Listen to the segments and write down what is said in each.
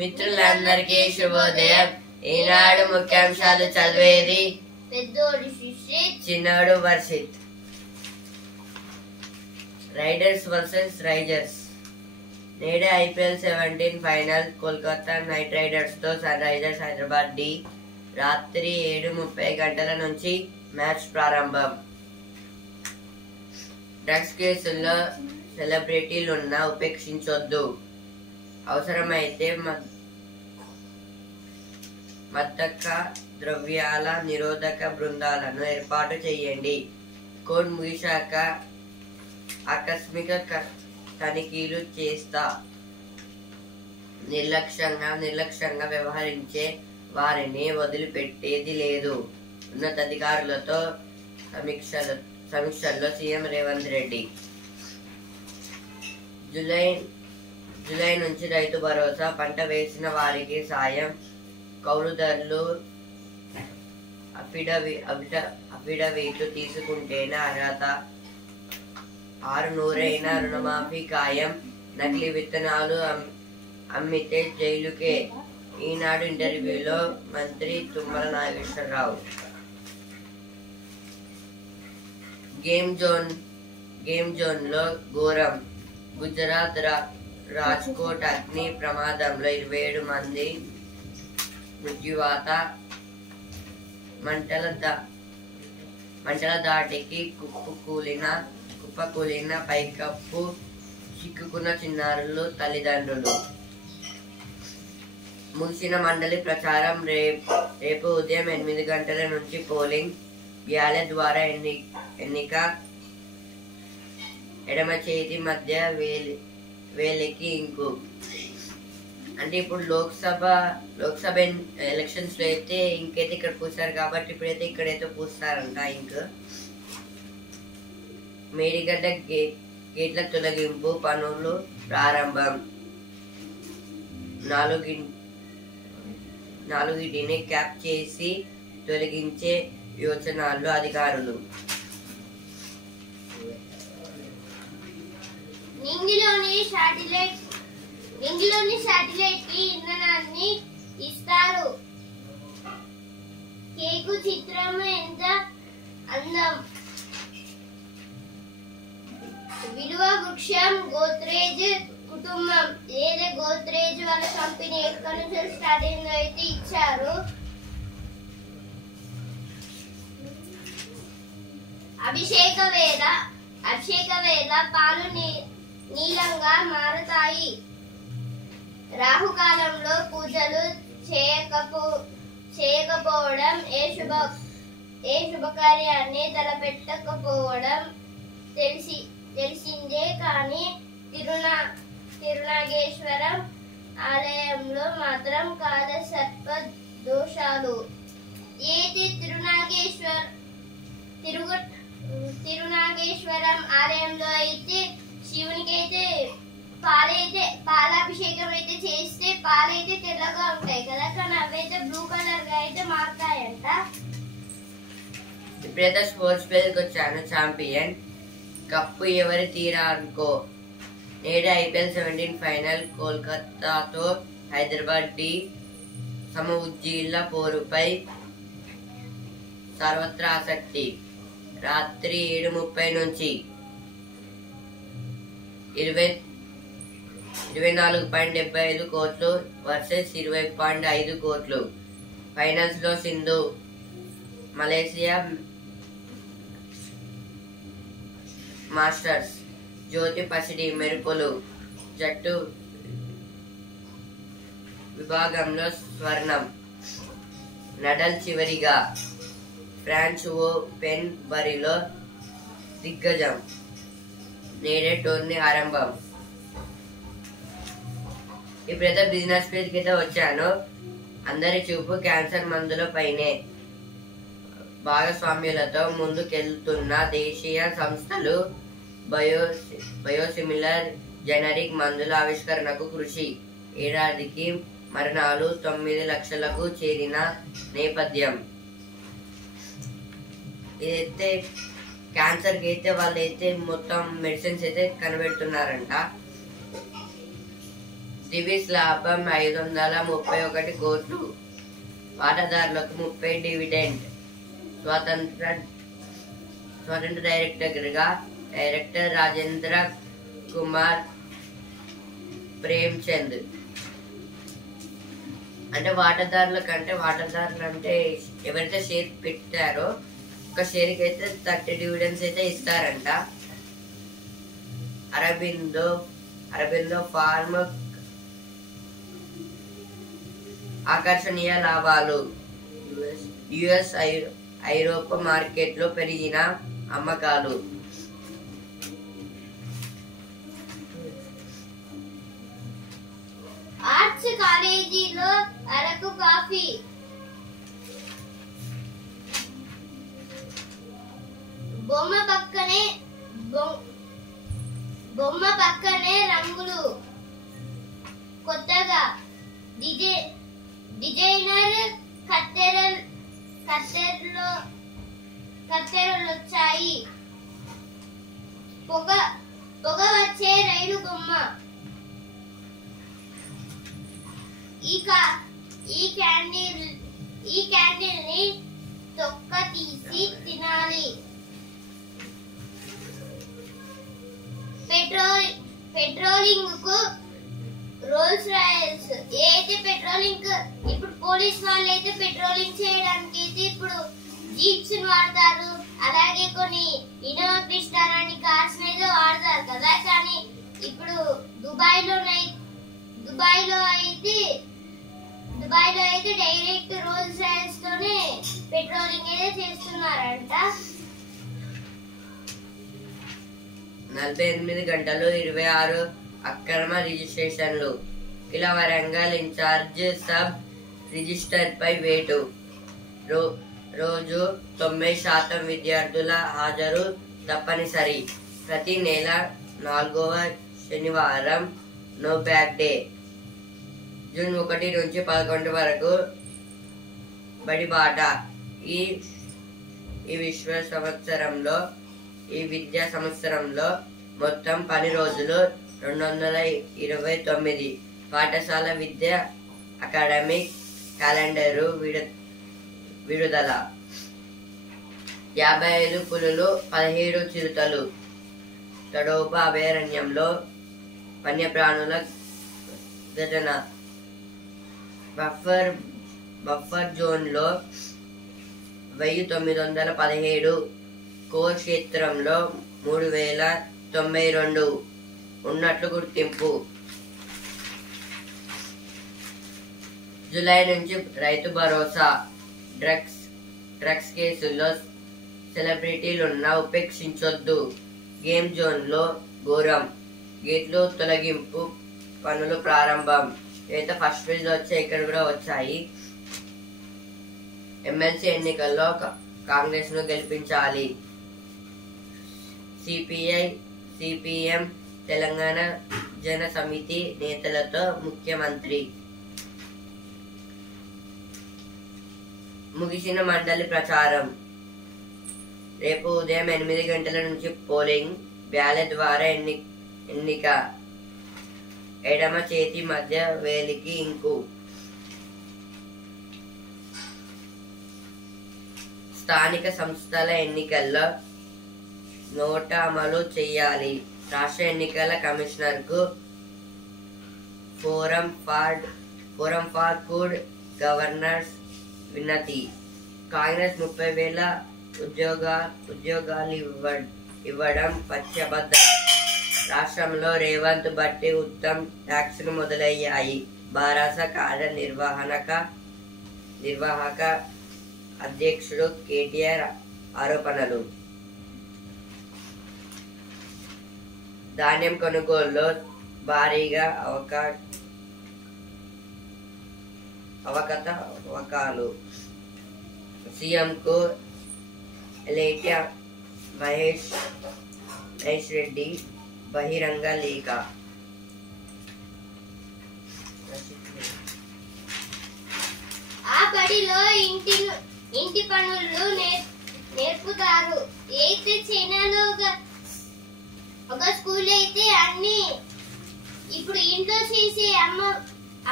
మిత్రులందరికీ శుభోదయం. ఈనాడు ముఖ్యాంశాలు చదివేది పెద్దోడు సుశ్రిత్, చిన్నోడు వర్షిత్. Riders versus Risers. నేడే IPL 17 final Kolkata Knight Riders తో సన్ రైజర్స్ హైదరాబాద్ డి. రాత్రి 7:30 గంటల నుంచి మ్యాచ్ ప్రారంభం. డ్రగ్స్ కేసుల్లో సెలబ్రిటీలున్న ఉపేక్షించొద్దు. అవసరమైతే మద్దక ద్రవ్యాల నిరోధక బృందాలను ఏర్పాటు చేయండి. కోడ్ ముగిశాక ఆకస్మిక తనిఖీలు చేస్తా. నిర్లక్ష్యంగా వ్యవహరించే వారిని వదిలిపెట్టేది లేదు. ఉన్నతాధికారులతో సమీక్షల్లో సీఎం రేవంత్ రెడ్డి. జూలై నుంచి రైతు భరోసా. పంట వేసిన వారికి సాయం. కౌలుదారులు అఫిడవిట్లు తీసుకుంటేనే అర్హత. 600 రుణమాఫీ ఖాయం. నకిలీ విత్తనాలు అమ్మితే జైలుకే. ఈనాడు ఇంటర్వ్యూలో మంత్రి తుమ్మల నాగేశ్వరరావు. గేమ్ జోన్ లో ఘోరం. గుజరాత్ రాజ్కోట్ అగ్ని ప్రమాదంలో 27 మంది మృత్యువాత. మంటల దాటికి కుప్పకూలిన పైకప్పు. చిక్కుకున్న చిన్నారులు తల్లిదండ్రులు. ముగిసిన మండలి ప్రచారం. రేపు ఉదయం 8 గంటల నుంచి పోలింగ్. బ్యాలెట్ ద్వారా ఎన్నిక. ఎడమ చేతి మధ్య వేలికి ఇంకు. అంటే ఇప్పుడు లోక్సభ ఎలక్షన్స్ లో అయితే ఇంకైతే ఇక్కడ పూస్తారు కాబట్టి ఇప్పుడైతే ఇక్కడైతే పూస్తారంట ఇంక్. మేడిగడ్డ గేట్ల తొలగింపు పనులు ప్రారంభం. 4ని క్యాప్ చేసి తొలగించే యోచనలు అధికారులు. నింగిలోని శాటిలైట్ కి ఇంధనాన్ని ఇస్తారు. కేకు చిత్రం ఎంత అందం. విలువ వృక్షం గోద్రేజ్ కుటుంబం. ఏదే గోద్రేజ్ వాళ్ళ కంపెనీ ఎక్కడి నుంచి స్టార్ట్ అయిందో అయితే ఇచ్చారు. అభిషేక వేళ పాలు నీలంగా మారుతాయి. రాహుకాలంలో పూజలు చేయకపోవడం. ఏ శుభకార్యాన్ని తలపెట్టకపోవడం తెలిసిందే. కానీ తిరునాగేశ్వరం ఆలయంలో మాత్రం కాలసర్ప దోషాలు. ఏది తిరునాగేశ్వరం ఆలయంలో అయితే శివునికి అయితే పాలాభిషేకం అయితే చేస్తే పాలైతే తెల్లగా ఉంటాయి కదా, కానీ అవైతే బ్లూ కలర్ గా అయితే మారుతాయంట. ఇప్పుడైతే స్పోర్ట్స్ పేజ్కి వచ్చాను. ఛాంపియన్ కప్పు ఎవరి తీరా అనుకో. నేడు IPL 17 ఫైనల్ కోల్కతాతో హైదరాబాద్ డి. సమఉజ్జీల పోరుపై సర్వత్రా ఆసక్తి. రాత్రి 7:30 నుంచి 24.75 కోట్లు వర్సెస్ 20.5 కోట్లు. ఫైనల్స్ లో సింధు, మలేసియా మాస్టర్స్. జ్యోతి పసిడి మెరుపులు. జట్టు విభాగంలో స్వర్ణం. నడల్ చివరిగా ఫ్రాన్స్ ఓపెన్ బరిలో దిగ్గజం. నేడే టోర్నీ ఆరంభం. ఇప్పుడైతే బిజినెస్ పేజ్కి అయితే వచ్చాను. అందరి చూపు క్యాన్సర్ మందుల పైనే. భాగస్వామ్యులతో ముందుకెళ్తున్న దేశీయ సంస్థలు. బయోసిమిలర్ జెనరిక్ మందుల ఆవిష్కరణకు కృషి. ఏడాదికి మరణాలు 9 లక్షలకు చేరిన నేపథ్యం. ఇదైతే క్యాన్సర్ కి అయితే వాళ్ళైతే మొత్తం మెడిసిన్స్ అయితే కనిపెడుతున్నారంట. దివీస్ లాభం 531 కోట్లు, వాటాదారులకు 30 డివిడెండ్. స్వతంత్ర డైరెక్టర్ రాజేంద్ర కుమార్ ప్రేమ్చంద్. అంటే వాటాదారులు అంటే ఎవరైతే షేర్ పెట్టారో ఒక షేర్కి అయితే 30 డివిడెండ్స్ అయితే ఇస్తారంట. అరబిందో ఫార్మ్ ఆకర్షణీయ లాభాలు. యుఎస్ ఐరోపా మార్కెట్లో పెరిగిన అమ్మకాలు. ఆర్ట్స్ కాలేజీలో అరకు కాఫీ. బొమ్మ పక్కనే రంగులు. కొత్తగా డిజైనర్ కత్తెరలు వచ్చాయి. పొగ వచ్చే రైలు బొమ్మ. ఈ క్యాండిల్ ని తొక్క తీసి తినాలి. పెట్రోలింగ్ కు రోల్స్ రాయల్స్. ఏదైతే పెట్రోలింగ్ ఇప్పుడు పోలీస్ వాళ్ళు అయితే పెట్రోలింగ్ చేయడానికి అయితే ఇప్పుడు జీప్స్ వాడతారు, అలాగే కొన్ని ఇన్నోవా క్రిస్టా లాంటి కార్స్ మీద వాడతారు కదా. కానీ ఇప్పుడు దుబాయ్ లో అయితే డైరెక్ట్ రోల్స్ రాయల్స్ తోనే పెట్రోలింగ్ అయితే చేస్తున్నారంట. 48 గంటలు 26 అక్రమ రిజిస్ట్రేషన్లు. ఇలా వరంగల్ ఇన్ఛార్జ్ సబ్ రిజిస్టర్ పై వేటు. రోజు 90% విద్యార్థుల హాజరు తప్పనిసరి. ప్రతి నెల 4వ శనివారం నో బ్యాక్ డే. జూన్ 1 నుంచి 11 వరకు బడిబాట. ఈ విద్యా సంవత్సరంలో మొత్తం పని రోజులు 229. పాఠశాల విద్య అకాడమిక్ క్యాలెండరు విడుదల. 55 పులులు, 17 చిరుతలు. తడోబా అభయారణ్యంలో వన్యప్రాణుల ఘటన. బఫర్ జోన్లో 1917, కోర్ క్షేత్రంలో 3092 ఉన్నట్లు గుర్తింపు. జూలై నుంచి రైతు భరోసా. డ్రగ్స్ కేసుల్లో సెలబ్రిటీలున్నా ఉపేక్షించొద్దు. గేమ్ జోన్లో ఘోరం. గేట్లు తొలగింపు పనులు ప్రారంభం. అయితే ఫస్ట్ ఫేజ్ లో వచ్చాయి, ఇక్కడ కూడా వచ్చాయి. ఎమ్మెల్సీ ఎన్నికల్లో కాంగ్రెస్ ను గెలిపించాలి. సిపిఎం తెలంగాణ జన సమితి నేతలతో ముఖ్యమంత్రి. ముగిసిన మండలి ప్రచారం. రేపు ఉదయం 8 గంటల నుంచి పోలింగ్. బ్యాలెట్ ద్వారా ఎన్నిక. ఎడమ చేతి మధ్య వేలికి ఇంకు. స్థానిక సంస్థల ఎన్నికల్లో నోటా అమలు చేయాలి. రాష్ట్ర ఎన్నికల కమిషనర్ కు ఫోరం ఫార్ గుడ్ గవర్నెన్స్ విన్నతి. కాంగ్రెస్ 30,000 ఉద్యోగాలు ఇవ్వడం పచ్చబద్ధం. రాష్ట్రంలో రేవంత్ బట్టి ఉత్తమ్ ట్యాక్సులు మొదలయ్యాయి. బారాస నిర్వాహక అధ్యక్షుడు కేటీఆర్ ఆరోపణలు. ధాన్యం కొనుగోలులో భారీగా అవకతవకలు. సీఎంకు ఎల్ఐటి మహేష్ రెడ్డి బహిరంగ లేఖ. ఆ బడిలో ఇంటి పనులు నేర్పుతారు. అయితే చైనాలో ఒక స్కూల్ అయితే అన్ని ఇప్పుడు ఇంట్లో చేసే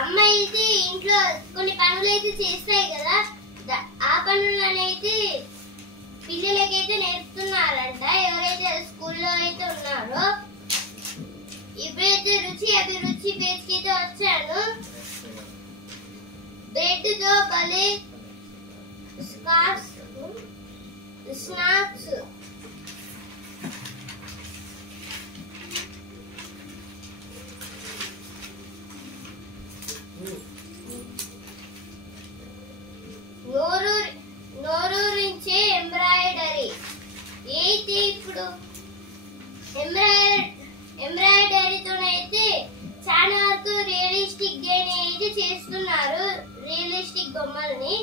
అమ్మ అయితే ఇంట్లో కొన్ని పనులు అయితే చేస్తాయి కదా, ఆ పనులనైతే పిల్లలకైతే నేర్పుతున్నారంట ఎవరైతే స్కూల్లో అయితే ఉన్నారో. ఇప్పుడైతే రుచి అభిరుచి పేజ్కి అయితే వచ్చాను. బ్రెడ్ తో భలే స్నాక్స్ నోరూరించే ఎంబ్రాయిడరీ అయితే ఇప్పుడు ఎంబ్రాయిడరీతోనైతే చాలా వరకు రియలిస్టిక్ గానే అయితే చేస్తున్నారు, రియలిస్టిక్ బొమ్మల్ని.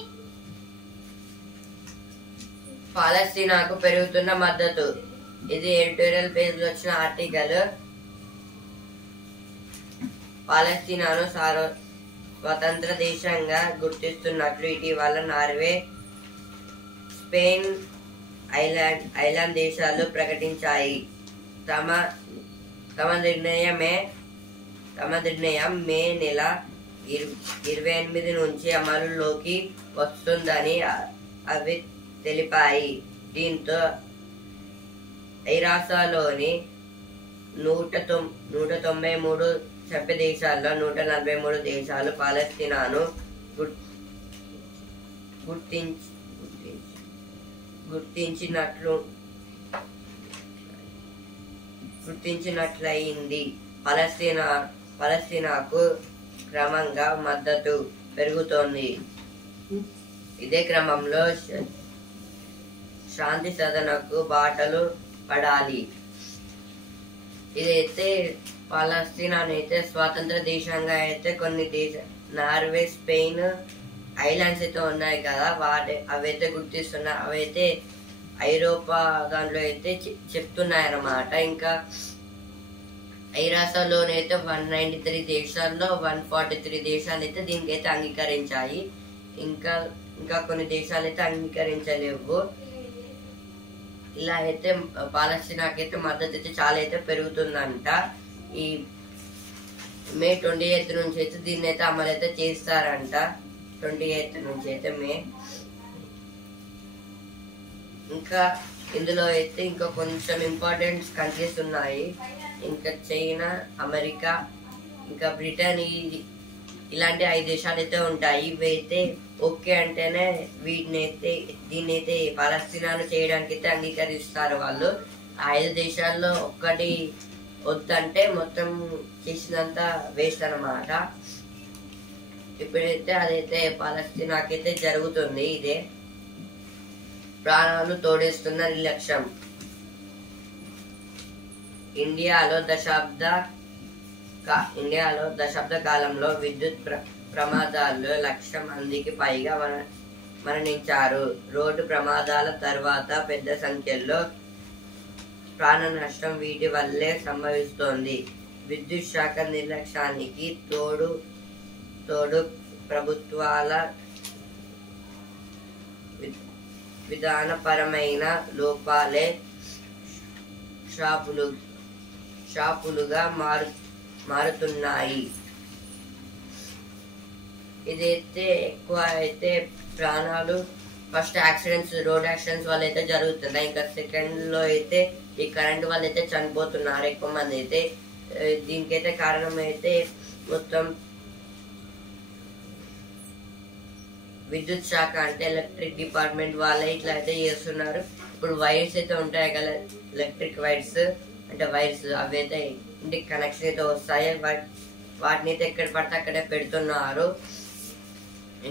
పాలస్తీనాకు పెరుగుతున్న మద్దతు. ఇది ఎడిటోరియల్ పేజ్ లో వచ్చిన ఆర్టికల్. పాలస్తీనాను స్వతంత్ర దేశంగా గుర్తిస్తున్నట్లు ఇటీవల నార్వే, స్పెయిన్, ఐలాండ్ దేశాలు ప్రకటించాయి. తమ నిర్ణయం మే నెల 28 నుంచి అమలులోకి వస్తుందని అవి తెలిపాయి. దీంతో ఐరాసలోని 193 సభ్య దేశాల్లో 143 దేశాలు పాలస్తీనాను గుర్తించినట్లయింది. పాలస్తీనాకు క్రమంగా మద్దతు పెరుగుతోంది. ఇదే క్రమంలో శాంతి సాధనకు బాటలు పడాలి. ఇదైతే పాలస్తీనానైతే స్వాతంత్ర దేశంగా అయితే కొన్ని నార్వే, స్పెయిన్, ఐలాండ్స్ అయితే ఉన్నాయి కదా, అవైతే గుర్తిస్తున్నాయి. అవైతే ఐరోపా దాంట్లో అయితే చెప్తున్నాయన్నమాట. ఇంకా ఐరాసలోనైతే 193 దేశాల్లో 143 దేశాలు అయితే దీనికైతే అంగీకరించాయి. ఇంకా కొన్ని దేశాలు అయితే అంగీకరించలేవు. ఇలా అయితే పాలస్తీనాకైతే మద్దతు అయితే చాలా అయితే పెరుగుతుందంట. ఈ మే 28 నుంచి అయితే దీన్ని అయితే అమలు అయితే చేస్తారంట. 28 నుంచి అయితే మే. ఇంకా ఇందులో అయితే ఇంకా కొంచెం ఇంపార్టెంట్ కంట్రీస్ ఉన్నాయి. ఇంకా చైనా, అమెరికా, ఇంకా బ్రిటన్, ఇలాంటి 5 దేశాలు అయితే ఉంటాయి. ఇవైతే ఓకే అంటేనే దీన్నైతే పాలస్తీనాను చేయడానికి అయితే అంగీకరిస్తారు వాళ్ళు. 5 దేశాల్లో ఒక్కటి వద్దంటే మొత్తం చేసినంత వేస్ట్ అన్నమాట. ఇప్పుడైతే అదైతే పాలస్తీనాకైతే జరుగుతుంది. ఇదే ప్రాణాలు తోడేస్తున్న నిర్లక్ష్యం. ఇండియాలో దశాబ్ద కాలంలో విద్యుత్ ప్రమాదాల్లో 1,00,000 మందికి పైగా మరణించారు. రోడ్డు ప్రమాదాల తర్వాత పెద్ద సంఖ్యలో ప్రాణ నష్టం వీటి వల్లే సంభవిస్తోంది. విద్యుత్ శాఖ నిర్లక్ష్యానికి తోడు ప్రభుత్వాల విధానపరమైన లోపాలే షాపులుగా మారుతున్నాయి. ఇదైతే ఎక్కువ అయితే ప్రాణాలు ఫస్ట్ రోడ్ యాక్సిడెంట్స్ వల్ల అయితే జరుగుతున్నాయి. ఇంకా సెకండ్ లో అయితే ఈ కరెంట్ వల్ల అయితే చనిపోతున్నారు ఎక్కువ మంది అయితే. దీనికైతే కారణం అయితే మొత్తం విద్యుత్ శాఖ అంటే ఎలక్ట్రిక్ డిపార్ట్మెంట్ వాళ్ళే ఇట్లా అయితే చేస్తున్నారు. ఇప్పుడు వైర్స్ అయితే ఉంటాయి కదా, ఎలక్ట్రిక్ వైర్స్ అంటే వైర్స్, అవి అయితే ఇంటికి కనెక్షన్ అయితే వస్తాయి. వాటిని అయితే ఎక్కడ పడితే అక్కడే పెడుతున్నారు.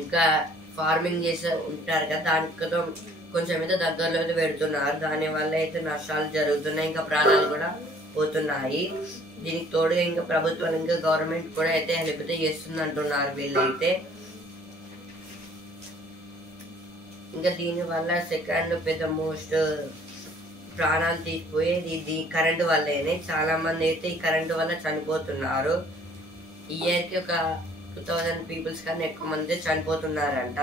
ఇంకా ఫార్మింగ్ చేసి ఉంటారు కదా, దానితో కొంచెం అయితే దగ్గరలో అయితే పెడుతున్నారు. దాని వల్ల అయితే నష్టాలు జరుగుతున్నాయి, ఇంకా ప్రాణాలు కూడా పోతున్నాయి. దీనికి తోడుగా ఇంకా ప్రభుత్వాలు ఇంకా గవర్నమెంట్ కూడా అయితే హెల్ప్ అయితే చేస్తుంది అంటున్నారు వీళ్ళైతే. ఇంకా దీని వల్ల సెకండ్ పెద్ద మోస్ట్ ప్రాణాలు తీసిపోయేది ఇది కరెంటు వల్లేనే. చాలా మంది అయితే ఈ కరెంటు వల్ల చనిపోతున్నారు. ఇయర్ కి ఒక 2000 పీపుల్స్ కన్నా ఎక్కువ మంది చనిపోతున్నారంట.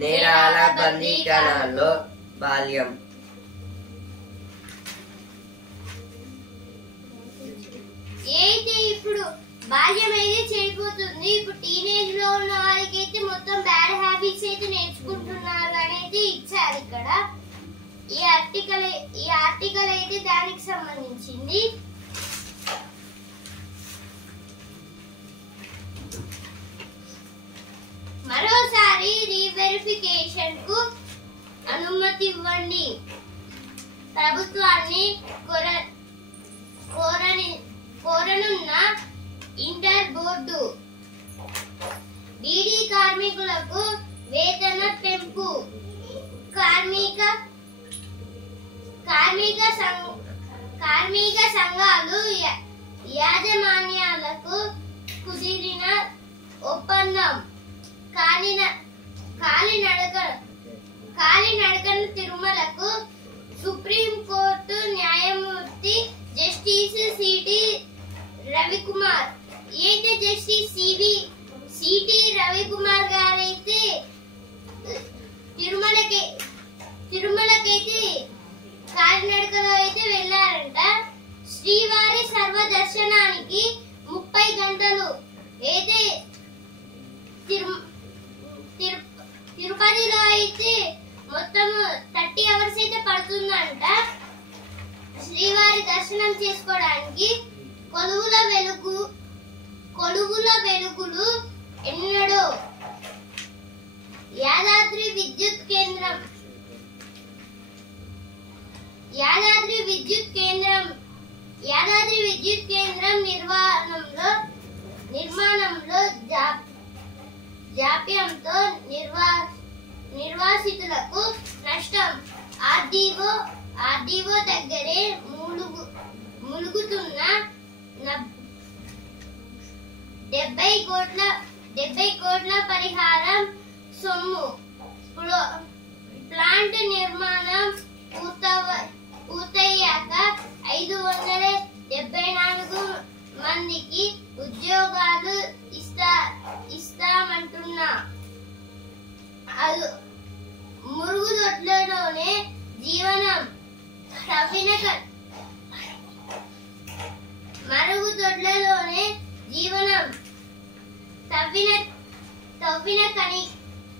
నేరాల బందీకరణలో బాల్యం. అయితే ఇప్పుడు బాల్యం అయితే చెడిపోతుంది. ఇప్పుడు టీనేజ్ లో ఉన్న వాళ్ళకి అయితే మొత్తం బ్యాడ్ హ్యాబిట్స్ అయితే నేర్చుకుంటున్నారు అనేది ఇచ్చారు ఇక్కడ. ఈ ఆర్టికల్ అయితే దానికి సంబంధించింది. మరోసారి రీవెరిఫికేషన్ కు అనుమతి ఇవ్వండి. ప్రభుత్వాన్ని కోరనున్న ఇంటర్ బోర్డు. బీడీ కార్మికులకు వేతన పెంపు. కార్మిక సంఘాలు యాజమాన్యాలకు కుదిరిన ఒప్పందం. కాలినడకన తిరుమలకు సుప్రీంకోర్టు న్యాయమూర్తి జస్టిస్ సిటి రవికుమార్. అయితే జస్టిస్ సిటి రవికుమార్ గారైతే తిరుమలకైతే కాలినడకలో అయితే వెళ్ళారంట. శ్రీవారి సర్వదర్శనానికి 30 గంటలు అయితే తిరుపతిలో అయితే మొత్తం 30 అవర్స్ అయితే పడుతుందంట శ్రీవారి దర్శనం చేసుకోవడానికి. కొలువుల వెలుగులు ఎన్నడో. యాదాద్రి విద్యుత్ కేంద్రం నిర్మాణంలో జాప్యంతో నిర్వాసితులకు నష్టం. ఆర్డీఓ దగ్గరే ములుగుతున్న 70 కోట్ల పరిహారం సొమ్ము. ప్లాంట్ నిర్మాణం పూర్తయ్యాక 574 మందికి ఉద్యోగాలు ఇస్తామంటున్నా. మురుగుదొడ్లలోనే జీవనం. తవ్విన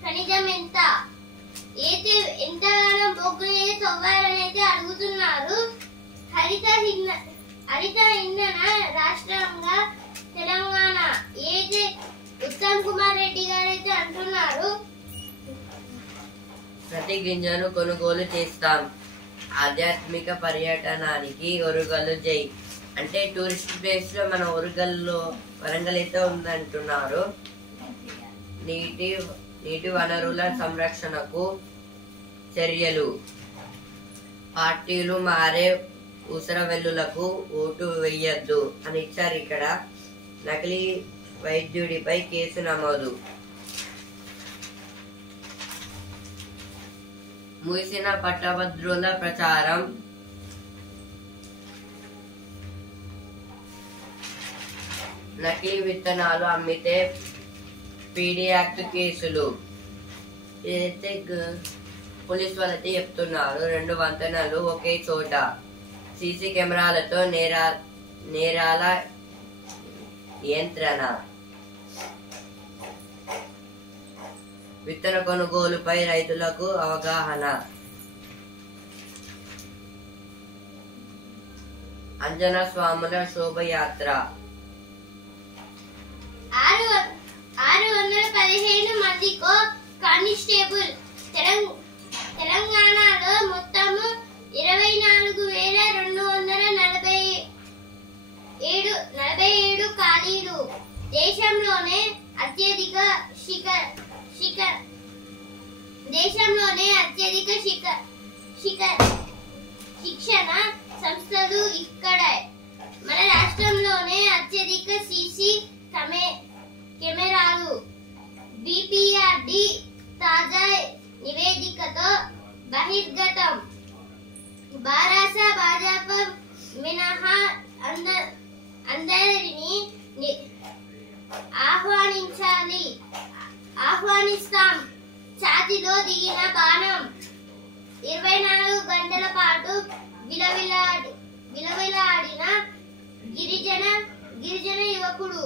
ఖనిజం ఎంత అయితే ఎంతగానో బొగ్గుని తవ్వారని అయితే అడుగుతున్నారు. హరిత ఇంధన రాష్ట్రంగా తెలంగాణ అయితే ఉత్తమ్ కుమార్ రెడ్డి గారు అయితే అంటున్నారు. ప్రతి గింజను కొనుగోలు చేస్తాం. ఆధ్యాత్మిక పర్యటనానికి ఒరుగల్లు జై. అంటే టూరిస్ట్ ప్లేస్ లో మన ఒరుగల్లో వరంగల్ అయితే ఉందంటున్నారు. నీటి వనరుల సంరక్షణకు చర్యలు. పార్టీలు మారే ఊసరవెల్లులకు ఓటు వేయొద్దు అని ఇచ్చారు ఇక్కడ. నకిలీ వైద్యుడిపై కేసు నమోదు. ముగిసిన పట్టభద్రుల ప్రచారం. నకిలీ విత్తనాలు అమ్మితే పీడీ యాక్ట్ కేసులు. ఇదైతే పోలీసు వాళ్ళైతే చెప్తున్నారు. 2 వంతెనలు ఒకే చోట. సీసీ కెమెరాలతో నేరాల నియంత్రణ. విత్తన కొనుగోలుపై రైతులకు అవగాహన. అంజనా స్వాముల శోభయాత్ర. 615 మందికో కానిస్టేబుల్. తెలంగాణలో మొత్తము 24,247 ఖాళీలు. దేశంలోనే అత్యధిక శిక్షణ సంస్థలు ఇక్కడే. మన రాష్ట్రంలోనే అత్యధిక సీసీ కెమెరాలు. బీపీఆర్డీ తాజా నివేదికతో బహిర్గతం. భాజపా మినహా అందరినీ ఆహ్వానిస్తాం. ఛాతీలో దిగిన బాణం 24 గంటల పాటు విలవిలాడిన గిరిజన యువకుడు.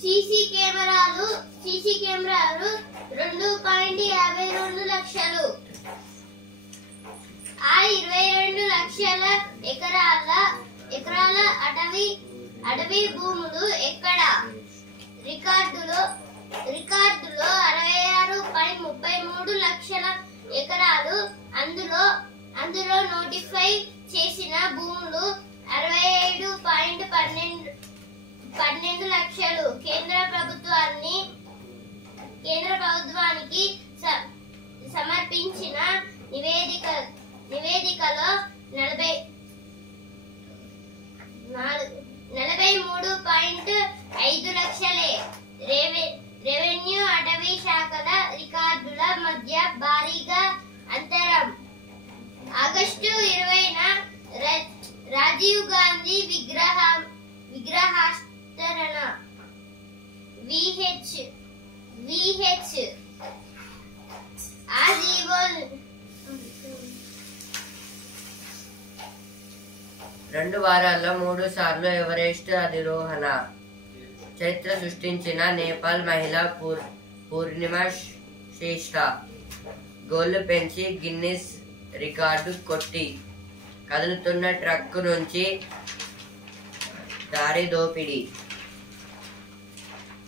సీసీ కెమెరాలు 2.52 లక్షలు. ఆ 22 లక్షల ఎకరాల అటవీ భూములు ఎక్కడ? రికార్డులో 66.33 లక్షల ఎకరాలు. అందులో నోటిఫై చేసిన భూములు 67.12 లక్షలు. కేంద్ర ప్రభుత్వానికి సమర్పించిన నివేదికలో 43.5 లక్షలే. రెవెన్యూ అటవీ శాఖల రికార్డుల మధ్య భారీగా అంతరం. ఆగస్టు 20న రాజీవ్ గాంధీ విగ్రహావిష్కరణ. విహెచ్ ఆ జీవోల్ 2 వారాల్లో 3 సార్లు ఎవరెస్ట్ అధిరోహణ. చరిత్ర సృష్టించిన నేపాల్ మహిళ పూర్ణిమ శ్రేష్ఠ గోళ్లు పెంచి గిన్నిస్ రికార్డు కొట్టి. కదులుతున్న ట్రక్కు నుంచి దారి దోపిడీ.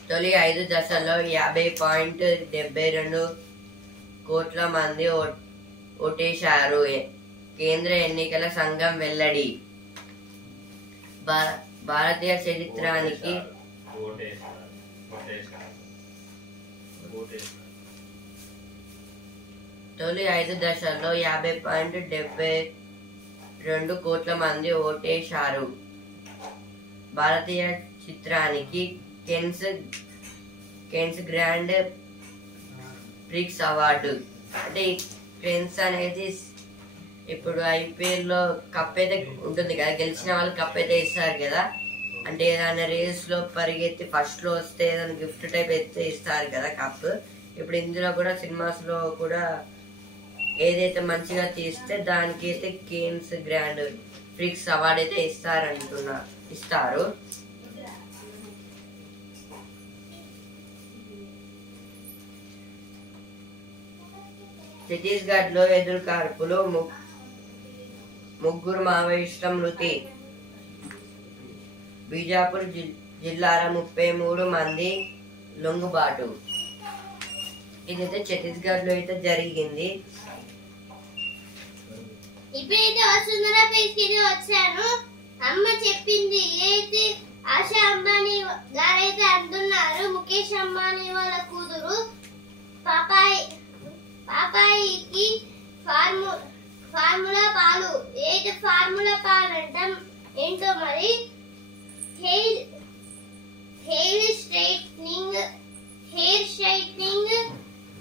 తొలి 5 దశల్లో 50.72 కోట్ల మంది ఓటేశారు. కేంద్ర ఎన్నికల సంఘం వెల్లడి. భారతీయ చరిత్రానికి తొలి 5 దశల్లో 50.72 కోట్ల మంది ఓటేశారు. భారతీయ చిత్రానికి కెన్స్ గ్రాండ్ ప్రిక్స్ అవార్డు. అంటే కెన్స్ అనేది ఇప్పుడు ఐపీఎల్ లో కప్ అయితే ఉంటుంది కదా, గెలిచిన వాళ్ళు కప్ అయితే ఇస్తారు కదా. అంటే ఏదైనా రేస్ లో పరిగెత్తి ఫస్ట్ లో వస్తే ఏదైనా గిఫ్ట్ టైప్ అయితే ఇస్తారు కదా కప్. ఇప్పుడు ఇందులో కూడా సినిమాస్ లో కూడా ఏదైతే మంచిగా తీస్తే దానికి అయితే కేన్స్ గ్రాండ్ ప్రిక్స్ అవార్డు అయితే ఇస్తారు. ఛత్తీస్గఢ్ లో ఎదురు కాల్పులు, 3 మావోయిస్టుల మృతి. బీజాపూర్ జిల్లాలో 33 మంది లొంగుబాటు. ఇదైతే ఛత్తీస్గఢ్ లో అయితే జరిగింది. ఇప్పుడైతే వసుంధర పేజ్కి వచ్చాను. అమ్మ చెప్పింది అయితే ఆశా అంబానీ గారైతే అంటున్నారు, ముఖేష్ అంబానీ వాళ్ళ కూతురు పాపాయికి ఫార్ములా పాలు. అయితే ఫార్ములా పాలు అంటాం ఏంటో మరి. హెయిర్ స్ట్రైట్నింగ్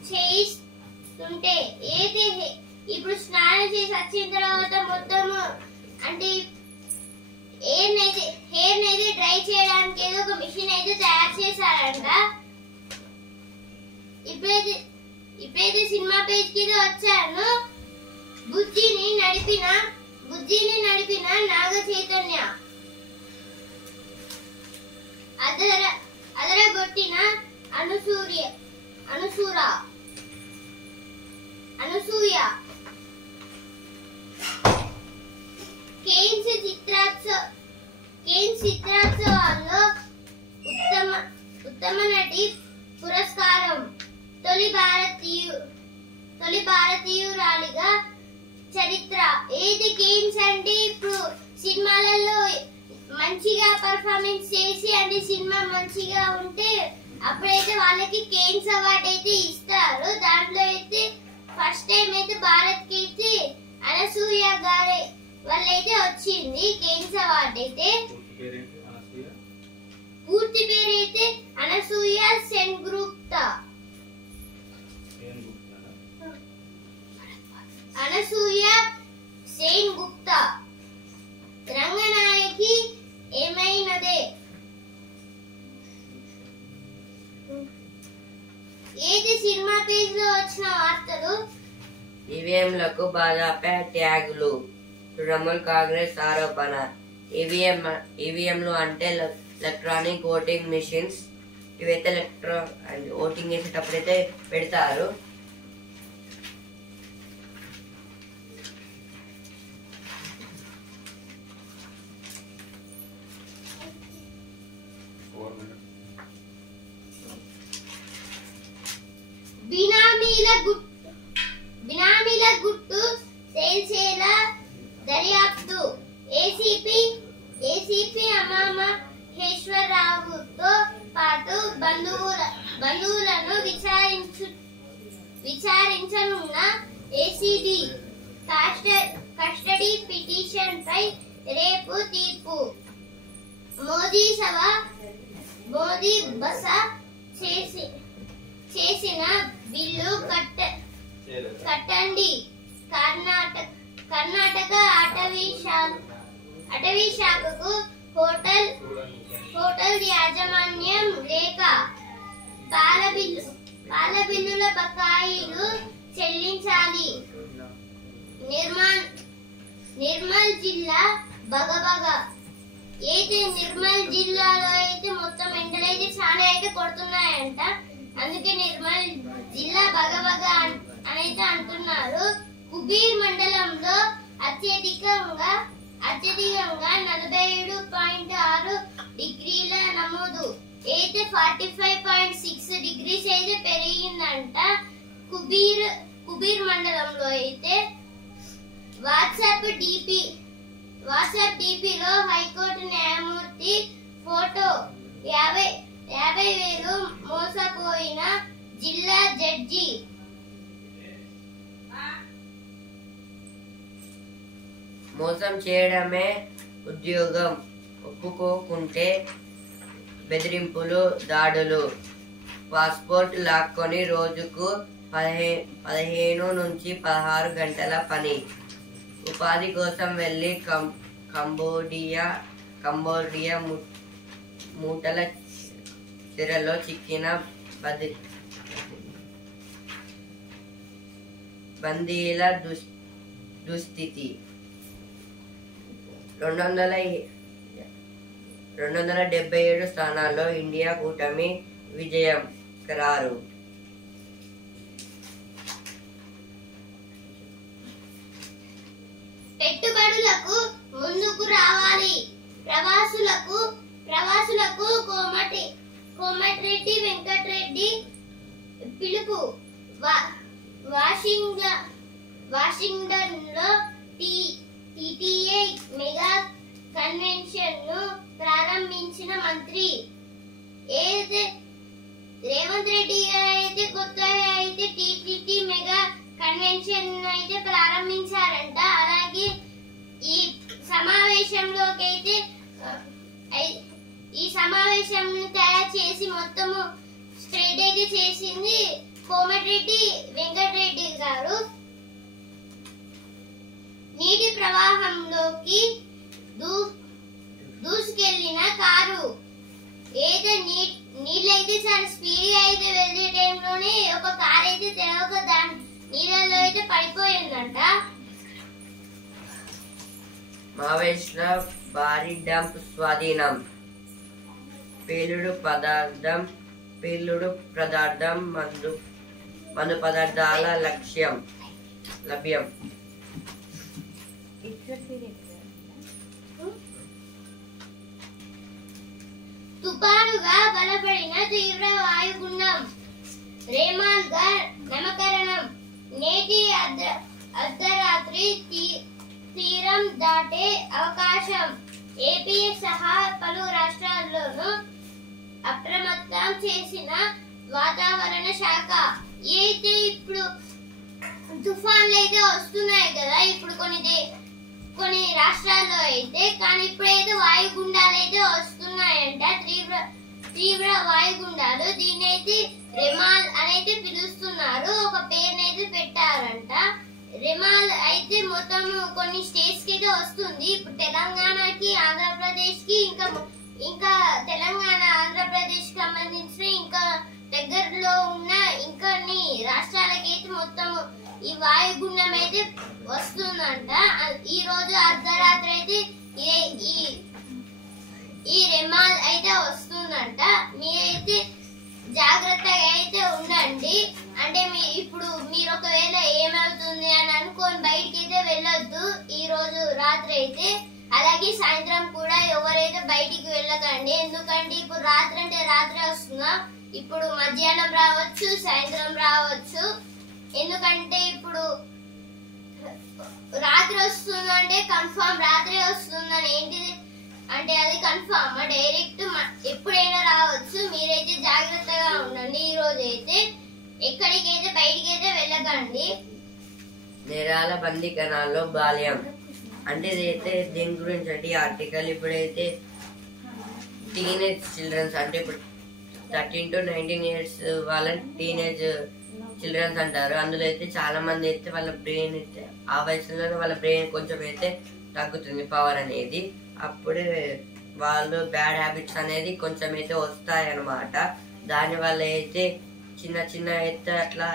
చేయిస్తుంటే అయితే ఇప్పుడు స్నానం చేసి వచ్చిన తర్వాత మొత్తం అంటే హెయిర్ నైతే డ్రై చేయడానికి ఏదో ఒక మిషన్ అయితే తయారు చేశారంట. ఇప్పుడైతే సినిమా పేజ్ కి వచ్చాను. బుజ్జిని నడిపిన నాగ చైతన్య, అదరగొట్టిన అనసూయ. కేన్స్ చిత్రోత్సవాల్లో ఉత్తమ నటి పురస్కారం. తొలి భారతీయురాలిగా చరిత్ర. ఏది కేన్స్ అంటే ఇప్పుడు సినిమాలలో మంచిగా పర్ఫార్మెన్స్ చేసి అంటే సినిమా మంచిగా ఉంటే అప్పుడైతే వాళ్ళకి కేన్స్ అవార్డు అయితే ఇస్తారు. దాంట్లో అయితే ఫస్ట్ టైం అయితే భారత్ కి అయితే అనసూయ గారే వాళ్ళైతే వచ్చింది కేన్స్ అవార్డు. అయితే పూర్తి పేరు అయితే అనసూయ సెన్గుప్తా. రంగనాయకి ఏమైనదే. ఏది ఈవీఎంలకు భాజపా ట్యాగులు, తృణమూల్ కాంగ్రెస్ ఆరోపణ. ఈవీఎంలు అంటే ఎలక్ట్రానిక్ ఓటింగ్ మిషన్స్. ఇవైతే ఓటింగ్ చేసేటప్పుడైతే పెడతారు. బినామీల గుట్టు తేల్చేల దర్యాప్తు. ఏసీపీ అమమహేశ్వరరావుతో పాటు బంధువులను విచారించనున్న ఏసీడీ కస్టడీ పిటిషన్ పై రేపు తీర్పు. మోదీ బస చేసిన బిల్లు కట్టండి. కర్ణాటక అటవీ శాఖకు హోటల్ యాజమాన్యం లేఖ. పాల బిల్లుల బకాయిలు చెల్లించాలి. నిర్మల్ జిల్లా బగబగ. అయితే నిర్మల్ జిల్లాలో అయితే మొత్తం ఎండలైతే చాలా అయితే కొడుతున్నాయంట. అందుకే నిర్మల్ జిల్లా బగబగ అనైతే అంటున్నారు. కుబీర్ మండలంలో అత్యధికంగా 47.6 డిగ్రీల నమోదు. అయితే 45.6 డిగ్రీస్ అయితే పెరిగిందంట కుబీర్ మండలంలో. అయితే వాట్సాప్ డిపిలో హైకోర్టు న్యాయమూర్తి ఫోటో. 50,000 మోసపోయిన జిల్లా జడ్జి. మోసం చేయడమే ఉద్యోగం, ఒప్పుకోకుంటే బెదిరింపులు, దాడులు. పాస్పోర్ట్ లాక్కొని రోజుకు 15 నుంచి 16 గంటల పని. ఉపాధి కోసం వెళ్లి కంబోడియా మూటల చెరలో చిక్కిన బందీల దుస్థితి. 277 స్థానాల్లో ఇండియా కూటమి విజయం ఖరారు. పెట్టుబడులకు ముందుకు రావాలి. ప్రవాసులకు కోమటిరెడ్డి వెంకటరెడ్డి పిలుపు. వాషింగ్టన్ లో టీటీఏ మెగా కన్వెన్షన్ ను ప్రారంభించిన మంత్రి రేవంత్ రెడ్డి అయితే కొత్తగా అయితే టీటీటీ మెగా కన్వెన్షన్ అయితే ప్రారంభించారంట. అలాగే ఈ సమావేశం తయారు చేసి మొత్తము స్ట్రైట్ అయితే చేసింది కోమటిరెడ్డి వెంకటరెడ్డి గారు. నీటి ప్రవాహంలోకి దూసుకెళ్లిన కారు. ఏదో నీళ్ళైతే చాలా స్పీడ్ గా అయితే వెళ్లే టైంలోనే ఒక కార్ అయితే తెలవక దాని నీళ్ళలో అయితే పడిపోయిందంట. మావోయిస్టుల భారీ డంప్ స్వాధీనం. పేలుడు పదార్థం మందు పదార్థాల లభ్యం. తుపానుగా బలపడిన తీవ్ర వాయుగుండం రేమాల్ గా నామకరణం. నేటి అర్ధరాత్రి తీరం దాటే అవకాశం. ఏపీ సహా పలు రాష్ట్రాల్లోనూ అప్రమత్తం చేసిన వాతావరణ శాఖ. అయితే ఇప్పుడు తుఫాన్లు అయితే వస్తున్నాయి కదా ఇప్పుడు కొన్ని రాష్ట్రాల్లో అయితే. కానీ ఇప్పుడైతే వాయుగుండాలు అయితే వస్తున్నాయంట, తీవ్ర వాయుగుండాలు. దీన్ని అయితే రెమాల్ అనేది పిలుస్తున్నారు, ఒక పేరునైతే పెట్టారంట. రెమాల్ అయితే మొత్తం కొన్ని స్టేట్స్ కి అయితే వస్తుంది. ఇప్పుడు తెలంగాణకి, ఆంధ్రప్రదేశ్ కి ఇంకా తెలంగాణ ఆంధ్రప్రదేశ్ కి సంబంధించిన ఇంకా దగ్గరలో ఉన్న ఇంకొన్ని రాష్ట్రాలకైతే మొత్తం ఈ వాయుగుండం అయితే వస్తుందంట. ఈ రోజు అర్ధరాత్రి అయితే ఈ రెమాల్ అయితే వస్తుందంట. మీరైతే జాగ్రత్తగా అయితే ఉండండి. అంటే ఇప్పుడు మీరు ఒకవేళ ఏమవుతుంది అని అనుకోని బయటికి అయితే వెళ్ళొద్దు ఈ రోజు రాత్రి అయితే. అలాగే సాయంత్రం కూడా ఎవరైతే బయటికి వెళ్ళకండి. ఎందుకంటే ఇప్పుడు రాత్రి అంటే రాత్రి వస్తుందా, ఇప్పుడు మధ్యాహ్నం రావచ్చు, సాయంత్రం రావచ్చు. ఎందుకంటే ఇప్పుడు రాత్రి వస్తుందంటే కన్ఫర్మ్ రాత్రి వస్తుందని ఏంటిది అంటే అది కన్ఫర్మ్ డైరెక్ట్ ఎప్పుడైనా రావచ్చు. మీరైతే జాగ్రత్తగా ఉండండి. ఈ రోజు అయితే ఎక్కడికైతే బయటికైతే వెళ్ళకండి. నేరాల బందీకణాల్లో బాల్యం అంటే ఇదైతే దీని గురించి అంటే ఈ ఆర్టికల్ ఇప్పుడైతే టీనేజ్ చిల్డ్రన్స్ అంటే ఇప్పుడు 13 to 19 years వాళ్ళని టీనేజ్ చిల్డ్రన్స్ అంటారు. అందులో అయితే చాలా మంది అయితే వాళ్ళ బ్రెయిన్ అయితే ఆ వయసులోనే వాళ్ళ బ్రెయిన్ కొంచెం అయితే తగ్గుతుంది పవర్ అనేది. అప్పుడే వాళ్ళు బ్యాడ్ హ్యాబిట్స్ అనేది కొంచెం అయితే వస్తాయి అన్నమాట. దాని వల్ల అయితే చిన్న చిన్న అయితే అట్లా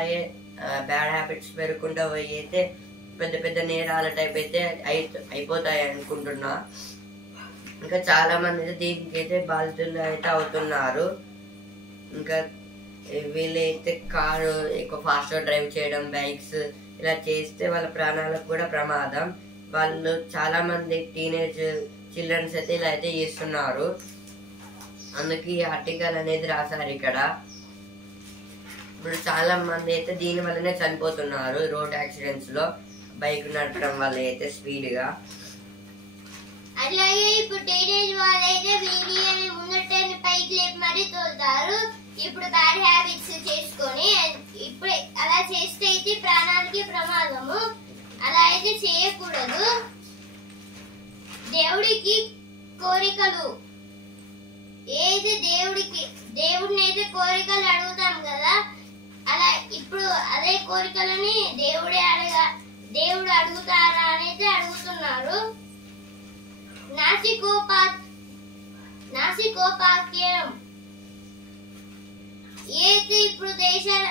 బ్యాడ్ హ్యాబిట్స్ పెరుగుకుంటూ పోయి అయితే పెద్ద పెద్ద నేరాల టైప్ అయితే అయిపోతాయి అనుకుంటున్నా. ఇంకా చాలా మంది అయితే దీనికి అయితే బాధితులు అయితే అవుతున్నారు. ఇంకా వీళ్ళైతే కారు ఎక్కువ ఫాస్ట్ గా డ్రైవ్ చేయడం, బైక్స్ ఇలా చేస్తే వాళ్ళ ప్రాణాలకు కూడా ప్రమాదం. వాళ్ళు చాలా మంది టీనేజ్ చిల్డ్రన్స్ అయితే ఇలా అయితే చేస్తున్నారు. అందుకే ఈ ఆర్టికల్ అనేది రాశారు ఇక్కడ. ఇప్పుడు చాలా మంది అయితే దీని వల్లనే చనిపోతున్నారు రోడ్ యాక్సిడెంట్స్ లో, బైక్ నడపడం వల్ల అయితే స్పీడ్ గా. అలాగే ఇప్పుడు టీనేజ్ వాళ్ళైతే వీడియోని ముందటని పైకి లేపి మరీ తోలుతారు. ఇప్పుడు బ్యాడ్ హ్యాబిట్స్ చేసుకొని ఇప్పుడు అలా చేస్తే అయితే ప్రాణానికి ప్రమాదము. అలా అయితే చేయకూడదు. దేవుడికి కోరికలు ఏది దేవుడిని అయితే కోరికలు అడుగుతాం కదా, అలా ఇప్పుడు అదే కోరికలని దేవుడు అడుగుతారా అని అయితే అడుగుతున్నారు. నాసికోపాక్యం ఏది ఇప్పుడు దేశాల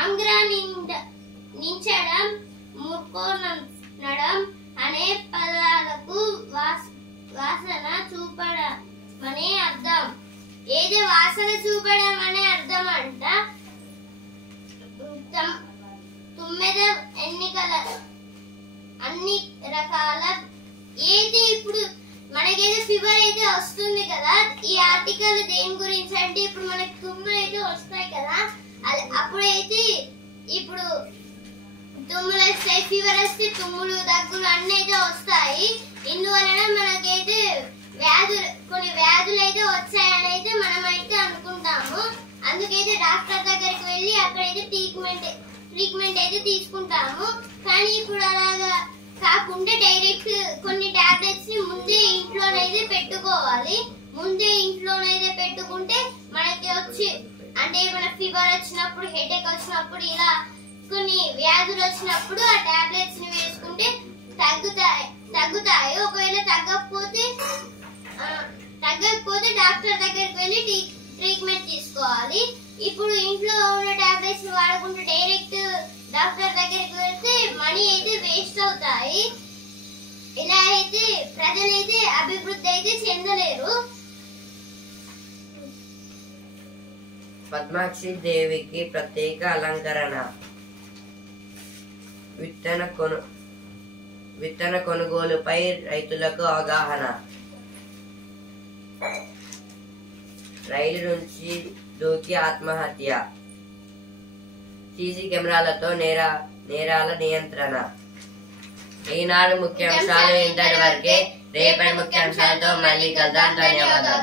ఆంగ్రానించడం, ముక్కోనడం అనే పదాలకు వాసన చూపడం అనే అర్థం. ఏది వాసన చూపడం అనే అర్థం అంట. 9 ఎన్నికల అన్ని రకాల ఏది ఇప్పుడు మనకైతే ఫీవర్ అయితే వస్తుంది కదా. ఈ ఆర్టికల్ దేని గురించి అంటే ఇప్పుడు మనకి తుమ్ములు అయితే వస్తాయి కదా, అప్పుడైతే ఇప్పుడు తుమ్ములు వస్తాయి, ఫీవర్ వస్తే తుమ్ములు, దగ్గులు అన్ని అయితే వస్తాయి. ఇందువలన మనకైతే కొన్ని వ్యాధులు అయితే వచ్చాయని అయితే మనం అయితే అనుకుంటాము. అందుకైతే డాక్టర్ దగ్గరికి వెళ్ళి అక్కడైతే ట్రీట్మెంట్ అయితే తీసుకుంటాము. కానీ ఇప్పుడు అలాగా కాకుండా డైరెక్ట్ కొన్ని టాబ్లెట్స్ ని ముందే ఇంట్లోనైతే పెట్టుకోవాలి. ముందే ఇంట్లోనైతే పెట్టుకుంటే మనకి అంటే మన ఫీవర్ వచ్చినప్పుడు, హెడేక్ వచ్చినప్పుడు, ఇలా కొన్ని వ్యాధులు వచ్చినప్పుడు ఆ టాబ్లెట్స్ ని వేసుకుంటే తగ్గుతాయి. ఒకవేళ తగ్గకపోతే డాక్టర్ దగ్గరికి వెళ్ళి ట్రీట్మెంట్ తీసుకోవాలి. ఇప్పుడు ఇంట్లో ఉన్న టాబ్లెట్స్ వాడకుండా డైరెక్ట్ డాక్టర్ దగ్గరికి వెళ్తే మనీ అయితే వేస్ట్ అవుతాయి. ఇలా అయితే ప్రజలైతే అభివృద్ధి అయితే చెందలేరు. పద్మాక్షి దేవికి ప్రత్యేక అలంకరణ. విత్తన కొనుగోలుపై రైతులకు అవగాహన. రైలు నుంచి దూకి ఆత్మహత్య. సీసీ కెమెరాలతో నేరాల నియంత్రణ. ఈనాడు ముఖ్యాంశాలు ఇంతటి వరకే. రేపటి ముఖ్యాంశాలతో మళ్ళీ కలుద్దాం. ధన్యవాదాలు.